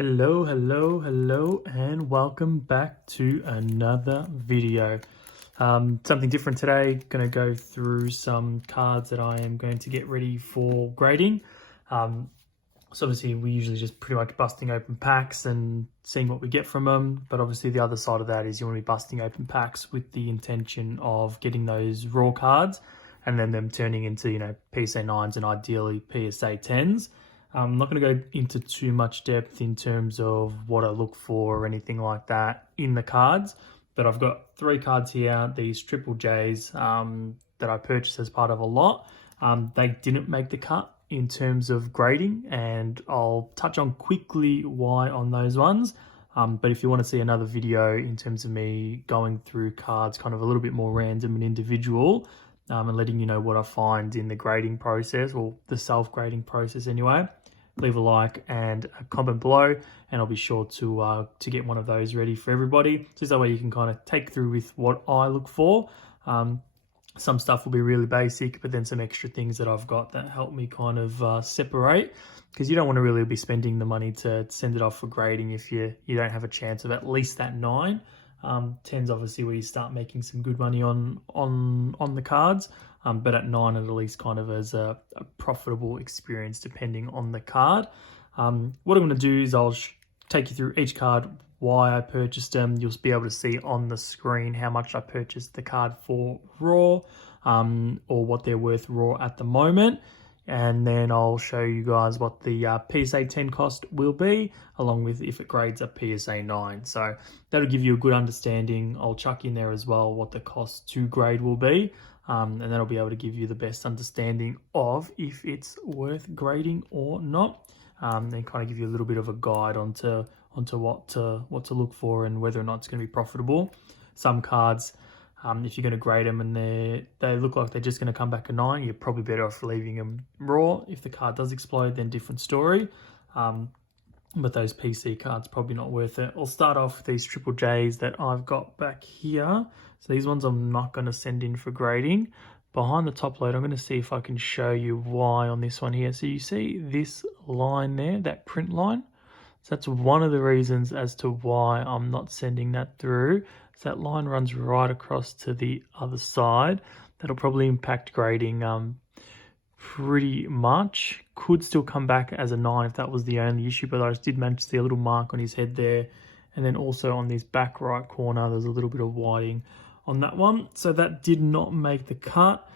Hello, and welcome back to another video. Something different today. Going to go through some cards that I am going to get ready for grading. So obviously we usually just pretty much busting open packs and seeing what we get from them. But obviously the other side of that is you want to be busting open packs with the intention of getting those raw cards and then them turning into, PSA 9s and ideally PSA 10s. I'm not going to go into too much depth in terms of what I look for or anything like that in the cards, but I've got 3 cards here, these Triple Js that I purchased as part of a lot. They didn't make the cut in terms of grading, and I'll touch on quickly why on those ones. But if you want to see another video in terms of me going through cards kind of a little bit more random and individual, and letting you know what I find in the grading process, or the self-grading process anyway, leave a like and a comment below, and I'll be sure to get one of those ready for everybody. Just that way you can kind of take through with what I look for. Some stuff will be really basic, but then some extra things that I've got that help me kind of separate, because you don't want to really be spending the money to send it off for grading if you don't have a chance of at least that 9. 10's obviously where you start making some good money on the cards, but at 9 it at least kind of as a profitable experience depending on the card. What I'm going to do is I'll take you through each card, why I purchased them. You'll be able to see on the screen how much I purchased the card for raw, or what they're worth raw at the moment. And then I'll show you guys what the PSA 10 cost will be, along with if it grades a PSA 9. So that'll give you a good understanding. I'll chuck in there as well what the cost to grade will be, and that'll be able to give you the best understanding of if it's worth grading or not, and kind of give you a little bit of a guide onto what to look for and whether or not it's going to be profitable. Some cards, if you're going to grade them and they look like they're just going to come back a 9, you're probably better off leaving them raw. If the card does explode, then different story. But those PC cards, probably not worth it. I'll start off with these Triple Js that I've got back here. So these ones I'm not going to send in for grading. Behind the top load, I'm going to see if I can show you why on this one here. So you see this line there, that print line? So that's one of the reasons as to why I'm not sending that through. So that line runs right across to the other side. That'll probably impact grading pretty much. Could still come back as a 9 if that was the only issue, but I just did manage to see a little mark on his head there. And then also on this back right corner, there's a little bit of whiting on that one. So that did not make the cut.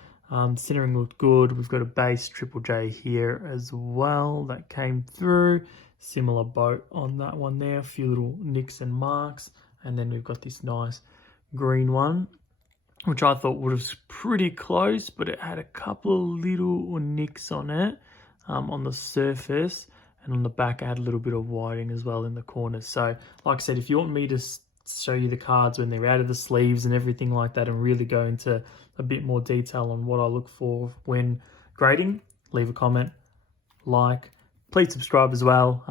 Centering looked good. We've got a base Triple J here as well that came through. Similar boat on that one there, a few little nicks and marks. And then we've got this nice green one, which I thought was pretty close, but it had a couple of little nicks on it, on the surface, and on the back I had a little bit of whiting as well in the corners. So like I said, if you want me to show you the cards when they're out of the sleeves and everything like that, and really go into a bit more detail on what I look for when grading, leave a comment, like. Please subscribe as well.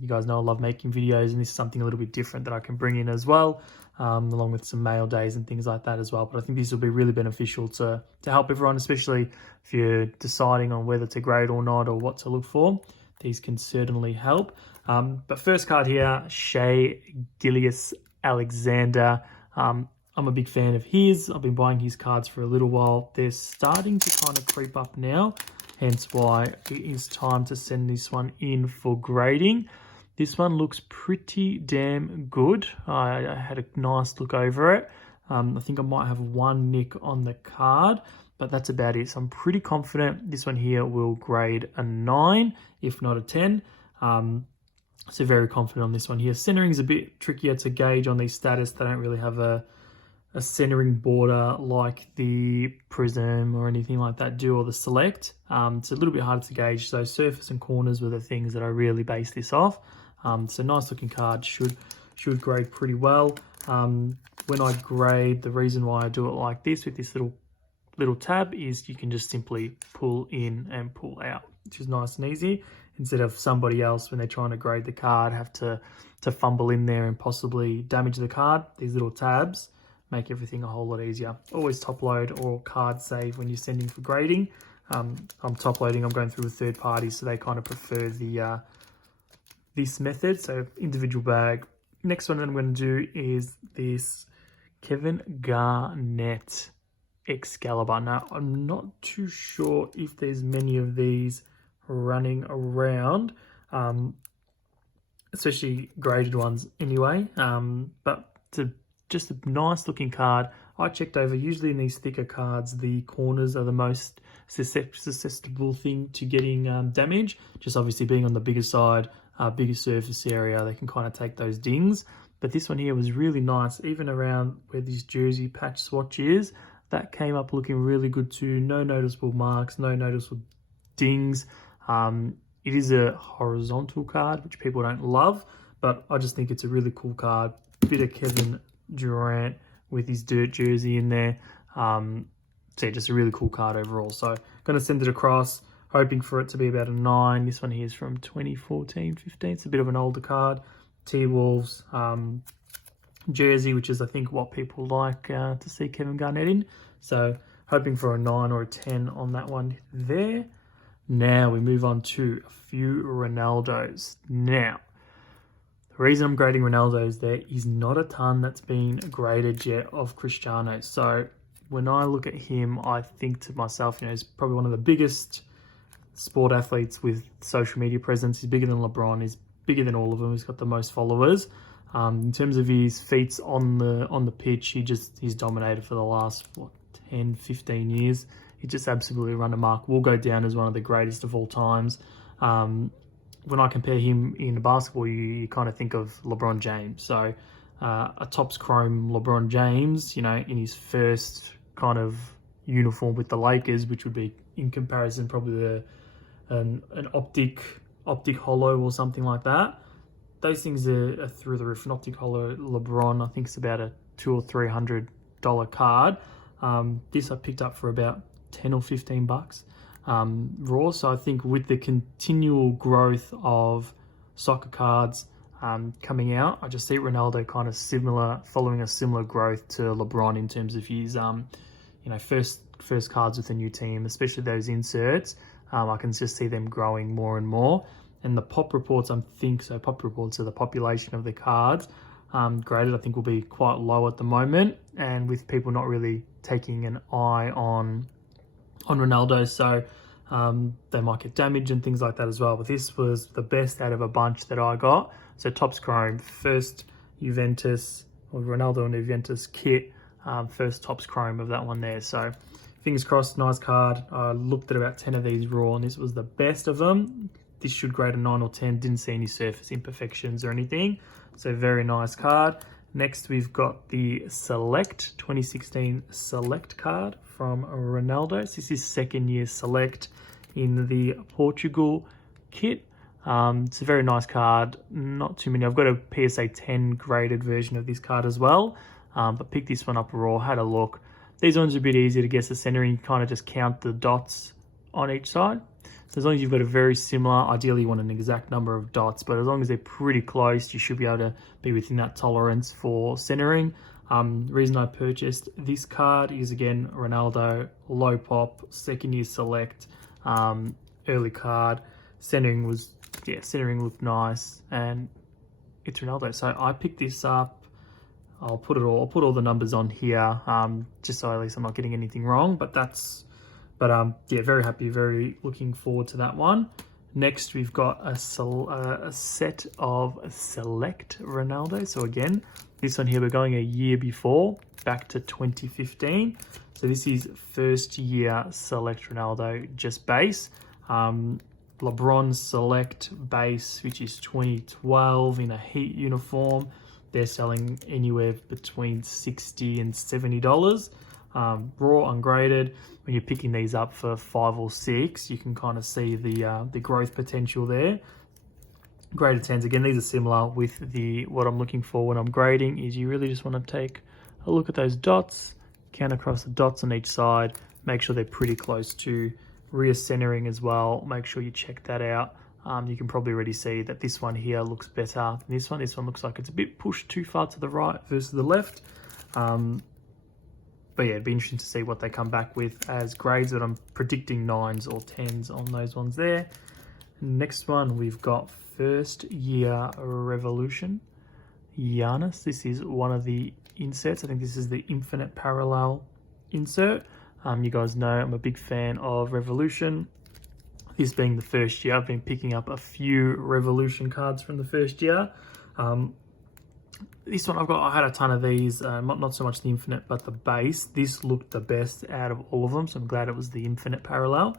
You guys know I love making videos, and this is something a little bit different that I can bring in as well, along with some mail days and things like that as well. But I think this will be really beneficial to help everyone, especially if you're deciding on whether to grade or not, or what to look for. These can certainly help. But first card here, Shai Gilgeous-Alexander. I'm a big fan of his. I've been buying his cards for a little while. They're starting to kind of creep up now. Hence why it is time to send this one in for grading. This one looks pretty damn good. I had a nice look over it. I think I might have one nick on the card, but that's about it. So I'm pretty confident this one here will grade a 9, if not a 10. So very confident on this one here. Centering is a bit trickier to gauge on these status. They don't really have a centering border like the PRIZM or anything like that do, or the Select. It's a little bit harder to gauge. So surface and corners were the things that I really base this off. So nice looking card, should grade pretty well. When I grade, the reason why I do it like this with this little tab is you can just simply pull in and pull out, which is nice and easy, instead of somebody else when they're trying to grade the card have to fumble in there and possibly damage the card. These little tabs make everything a whole lot easier. Always top load or card save when you're sending for grading. I'm top loading, I'm going through a third party, so they kind of prefer the this method, so individual bag. Next one I'm going to do is this Kevin Garnett Excalibur. Now, I'm not too sure if there's many of these running around, especially graded ones anyway, but just a nice looking card. I checked over, usually in these thicker cards, the corners are the most susceptible thing to getting damage, just obviously being on the bigger side, bigger surface area, they can kind of take those dings. But this one here was really nice, even around where this jersey patch swatch is, that came up looking really good too. No noticeable marks, no noticeable dings. It is a horizontal card, which people don't love, but I just think it's a really cool card. Bit of Kevin Durant with his dirt jersey in there. So yeah, just a really cool card overall. So going to send it across, hoping for it to be about a 9. This one here is from 2014-15. It's a bit of an older card. T-Wolves jersey, which is I think what people like to see Kevin Garnett in. So hoping for a 9 or a 10 on that one there. Now we move on to a few Ronaldos. Now, the reason I'm grading Ronaldos, there is not a ton that's been graded yet of Cristiano. So when I look at him, I think to myself, you know, he's probably one of the biggest sport athletes with social media presence. He's bigger than LeBron. He's bigger than all of them. He's got the most followers. In terms of his feats on the pitch, he's dominated for the last 10, 15 years. He just absolutely run amok. Will go down as one of the greatest of all times. When I compare him in basketball, you kind of think of LeBron James. So a Topps Chrome LeBron James, you know, in his first kind of uniform with the Lakers, which would be in comparison probably an optic holo or something like that. Those things are through the roof. An optic holo LeBron, I think it's about a $200 or $300 card. This I picked up for about 10 or 15 bucks raw. So I think with the continual growth of soccer cards coming out, I just see Ronaldo kind of following a similar growth to LeBron in terms of his first cards with a new team, especially those inserts. I can just see them growing more and more. And the pop reports, pop reports are the population of the cards graded, I think will be quite low at the moment, and with people not really taking an eye on Ronaldo, so they might get damaged and things like that as well. But this was the best out of a bunch that I got. So Topps Chrome, first Juventus, or Ronaldo and Juventus kit, first Topps Chrome of that one there. So fingers crossed, nice card. I looked at about 10 of these raw, and this was the best of them. This should grade a 9 or 10. Didn't see any surface imperfections or anything. So very nice card. Next, we've got the Select 2016 Select card from Ronaldo. So this is second year Select in the Portugal kit. It's a very nice card. Not too many. I've got a PSA 10 graded version of this card as well. But picked this one up raw, had a look. These ones are a bit easier to guess the centering. You kind of just count the dots on each side. So as long as you've got a very similar, ideally you want an exact number of dots, but as long as they're pretty close, you should be able to be within that tolerance for centering. The reason I purchased this card is, again, Ronaldo, low pop, second year Select, early card. Centering looked nice, and it's Ronaldo. So I picked this up. I'll put all the numbers on here, just so at least I'm not getting anything wrong, yeah, very happy, very looking forward to that one. Next, we've got a set of Select Ronaldo. So again, this one here, we're going a year before, back to 2015. So this is first year Select Ronaldo, just base. LeBron Select base, which is 2012 in a Heat uniform. They're selling anywhere between $60 and $70. Raw, ungraded. When you're picking these up for 5 or 6, you can kind of see the growth potential there. Graded 10s, again, these are similar with what I'm looking for when I'm grading is you really just want to take a look at those dots, count across the dots on each side, make sure they're pretty close to rear centering as well. Make sure you check that out. You can probably already see that this one here looks better than this one. This one looks like it's a bit pushed too far to the right versus the left. But yeah, it'd be interesting to see what they come back with as grades, but I'm predicting 9s or 10s on those ones there. Next one, we've got First Year Revolution. Giannis. This is one of the inserts. I think this is the infinite parallel insert. You guys know I'm a big fan of Revolution. This being the first year, I've been picking up a few Revolution cards from the first year. This one I had a ton of these, not so much the infinite, but the base. This looked the best out of all of them, so I'm glad it was the infinite parallel.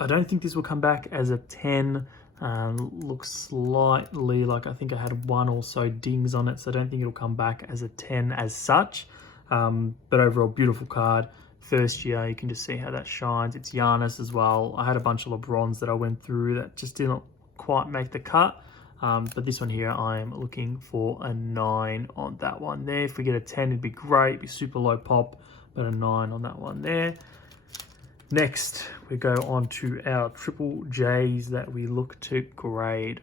I don't think this will come back as a 10. Looks slightly like, I think I had one or so dings on it, so I don't think it'll come back as a 10 as such. But overall, beautiful card. First year, you can just see how that shines. It's Giannis as well. I had a bunch of LeBrons that I went through that just didn't quite make the cut. But this one here, I am looking for a 9 on that one there. If we get a 10, it'd be great. It'd be super low pop, but a 9 on that one there. Next, we go on to our triple J's that we look to grade.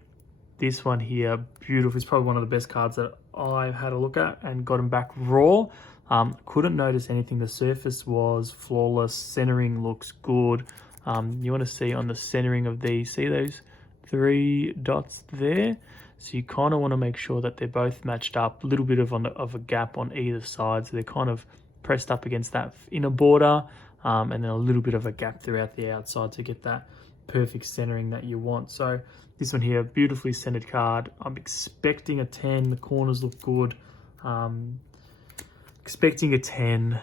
This one here, beautiful. It's probably one of the best cards that I've had a look at and got them back raw. Couldn't notice anything. The surface was flawless. Centering looks good. You want to see on the centering of these, see those 3 dots there? So you kind of want to make sure that they're both matched up. A little bit of a gap on either side, so they're kind of pressed up against that inner border. And then a little bit of a gap throughout the outside to get that perfect centering that you want. So this one here, beautifully centered card. I'm expecting a 10. The corners look good. Expecting a 10.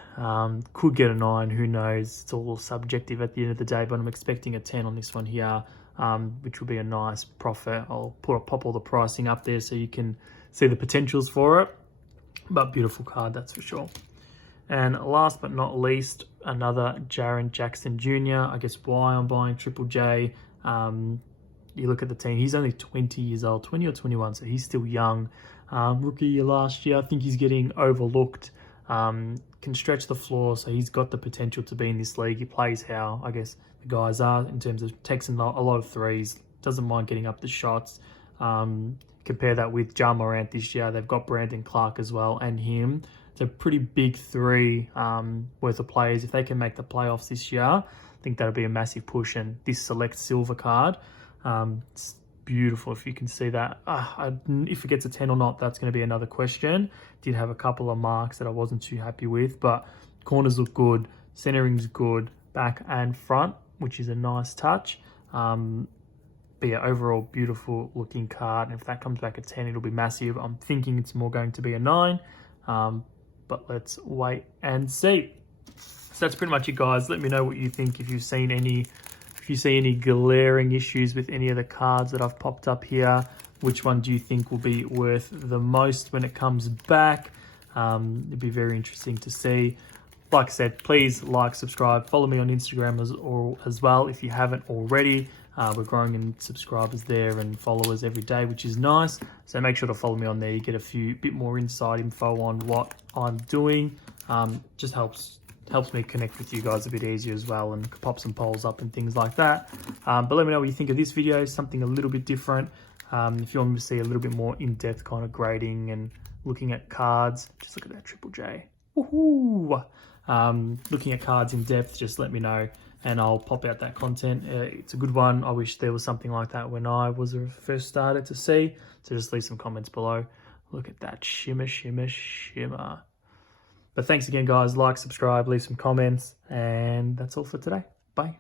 Could get a 9. Who knows? It's all subjective at the end of the day, but I'm expecting a 10 on this one here, which will be a nice profit. I'll pop all the pricing up there so you can see the potentials for it. But beautiful card, that's for sure. And last but not least, another Jaren Jackson Jr. I guess why I'm buying Triple J. You look at the team, he's only 20 years old, 20 or 21, so he's still young. Rookie year last year, I think he's getting overlooked. Can stretch the floor, so he's got the potential to be in this league. He plays how, I guess, the guys are in terms of takes a lot of threes, doesn't mind getting up the shots. Compare that with Ja Morant this year. They've got Brandon Clark as well and him. It's a pretty big 3 worth of players. If they can make the playoffs this year, I think that'll be a massive push. And this select silver card, it's beautiful. If you can see that, if it gets a 10 or not, that's going to be another question. Did have a couple of marks that I wasn't too happy with, but corners look good, centering's good, back and front, which is a nice touch. But yeah, overall beautiful looking card. And if that comes back a 10, it'll be massive. I'm thinking it's more going to be a 9. But let's wait and see. So that's pretty much it, guys. Let me know what you think. If you see any glaring issues with any of the cards that I've popped up here, which one do you think will be worth the most when it comes back? It'd be very interesting to see. Like I said, please like, subscribe, follow me on Instagram as well if you haven't already. We're growing in subscribers there and followers every day, which is nice. So make sure to follow me on there. You get a bit more inside info on what I'm doing. Just helps me connect with you guys a bit easier as well, and pop some polls up and things like that. But let me know what you think of this video, something a little bit different. If you want me to see a little bit more in-depth kind of grading and looking at cards, just look at that Triple J. Woohoo! Looking at cards in depth, just let me know and I'll pop out that content. It's a good one. I wish there was something like that when I was first started to see. So just leave some comments below. Look at that shimmer, shimmer, shimmer. But thanks again, guys. Like, subscribe, leave some comments, and that's all for today. Bye.